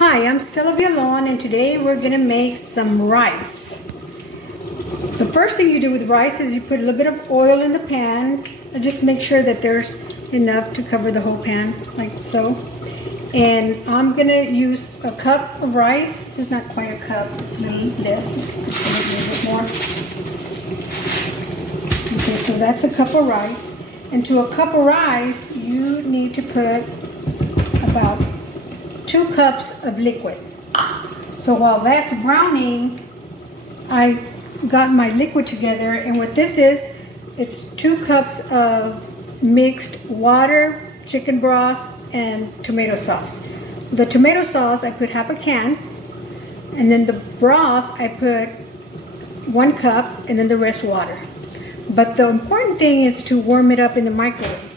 Hi, I'm Stella and today we're going to make some rice. The first thing you do with rice is you put a little bit of oil in the pan and just make sure that there's enough to cover the whole pan, like so. And I'm going to use a cup of rice. This is not quite a cup, it's a little less, just a little bit more. Okay, so that's a cup of rice. And to a cup of rice, you need to put about 2 cups of liquid. So while that's browning, I got my liquid together, and what this is, it's 2 cups of mixed water, chicken broth, and tomato sauce. The tomato sauce, I put half a can, and then the broth, I put 1 cup, and then the rest water. But the important thing is to warm it up in the microwave.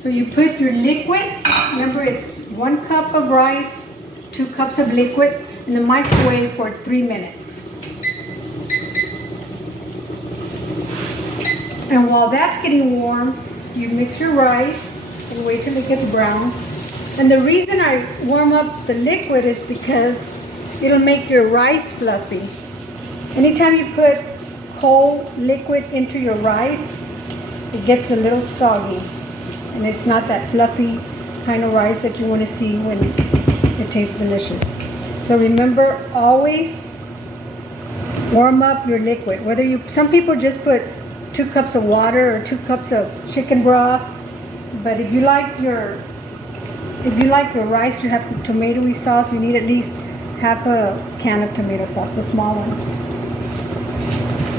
So you put your liquid, remember it's 1 cup of rice, 2 cups of liquid in the microwave for 3 minutes. And while that's getting warm, you mix your rice and wait till it gets brown. And the reason I warm up the liquid is because it'll make your rice fluffy. Anytime you put cold liquid into your rice, it gets a little soggy. And it's not that fluffy kind of rice that you want to see when it tastes delicious. So remember, always warm up your liquid. Some people just put 2 cups of water or 2 cups of chicken broth, but if you like your rice, you have some tomatoey sauce, you need at least half a can of tomato sauce, the small ones.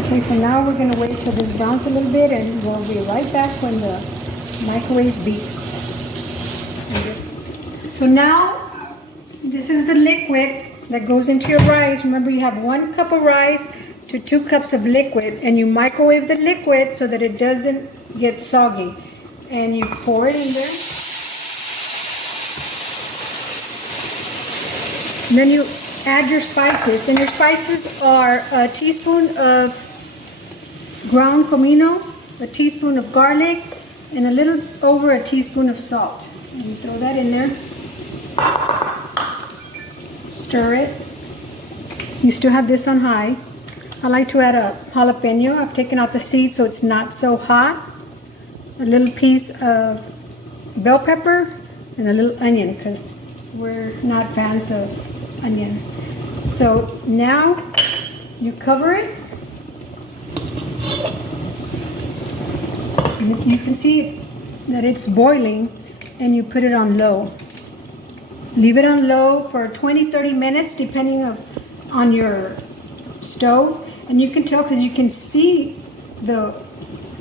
Okay, so now we're going to wait till this browns a little bit, and we'll be right back when the microwave beeps. So now, this is the liquid that goes into your rice. Remember, you have 1 cup of rice to 2 cups of liquid, and you microwave the liquid so that it doesn't get soggy. And you pour it in there. And then you add your spices, and your spices are a teaspoon of ground comino, a teaspoon of garlic, and a little over a teaspoon of salt. And you throw that in there. Stir it. You still have this on high. I like to add a jalapeno. I've taken out the seeds so it's not so hot. A little piece of bell pepper and a little onion, because we're not fans of onion. So now you cover it. And you can see that it's boiling, and you put it on low. Leave it on low for 20-30 minutes depending on your stove, and you can tell because you can see the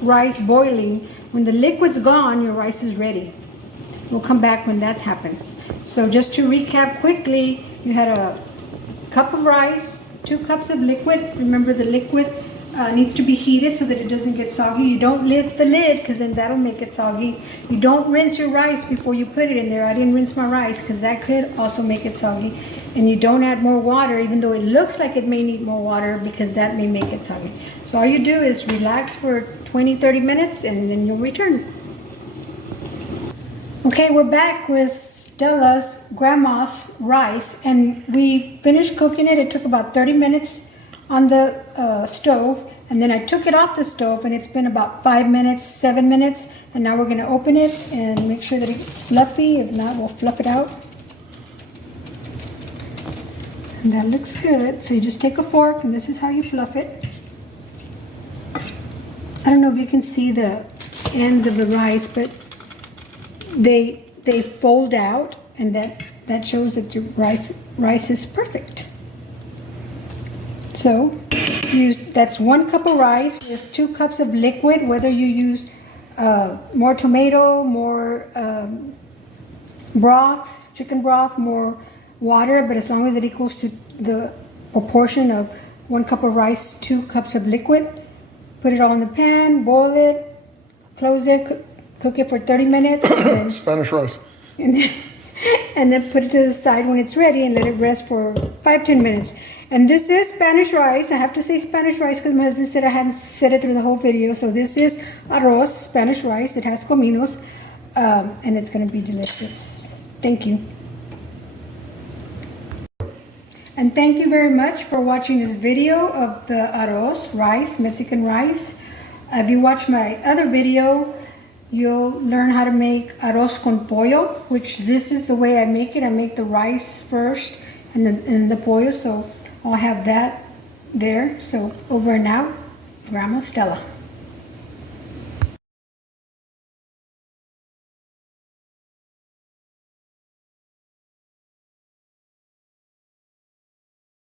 rice boiling. When the liquid's gone, your rice is ready. We'll come back when that happens. So just to recap quickly, you had a cup of rice, 2 cups of liquid. Remember, the liquid needs to be heated so that it doesn't get soggy. You don't lift the lid because then that'll make it soggy. You don't rinse your rice before you put it in there. I didn't rinse my rice because that could also make it soggy. And you don't add more water, even though it looks like it may need more water, because that may make it soggy. So all you do is relax for 20-30 minutes, and then you'll return. Okay, we're back with Stella's grandma's rice, and we finished cooking it. It took about 30 minutes on the stove, and then I took it off the stove, and it's been about 5 minutes, 7 minutes, and now we're going to open it and make sure that it's fluffy. If not, we'll fluff it out. And that looks good. So you just take a fork, and this is how you fluff it. I don't know if you can see the ends of the rice, but they fold out, and that shows that your rice is perfect. So that's 1 cup of rice with 2 cups of liquid, whether you use more tomato, more broth, chicken broth, more water, but as long as it equals to the proportion of 1 cup of rice, 2 cups of liquid. Put it all in the pan, boil it, close it, cook it for 30 minutes. And Spanish rice. And then put it to the side when it's ready and let it rest for 5-10 minutes. And this is Spanish rice. I have to say Spanish rice because my husband said I hadn't said it through the whole video. So this is arroz, Spanish rice. It has cominos, and it's going to be delicious. Thank you. And thank you very much for watching this video of the arroz, rice, Mexican rice. If you watch my other video, you'll learn how to make arroz con pollo, which this is the way I make it. I make the rice first and then the pollo, so I'll have that there. So over and out, Grandma Stella.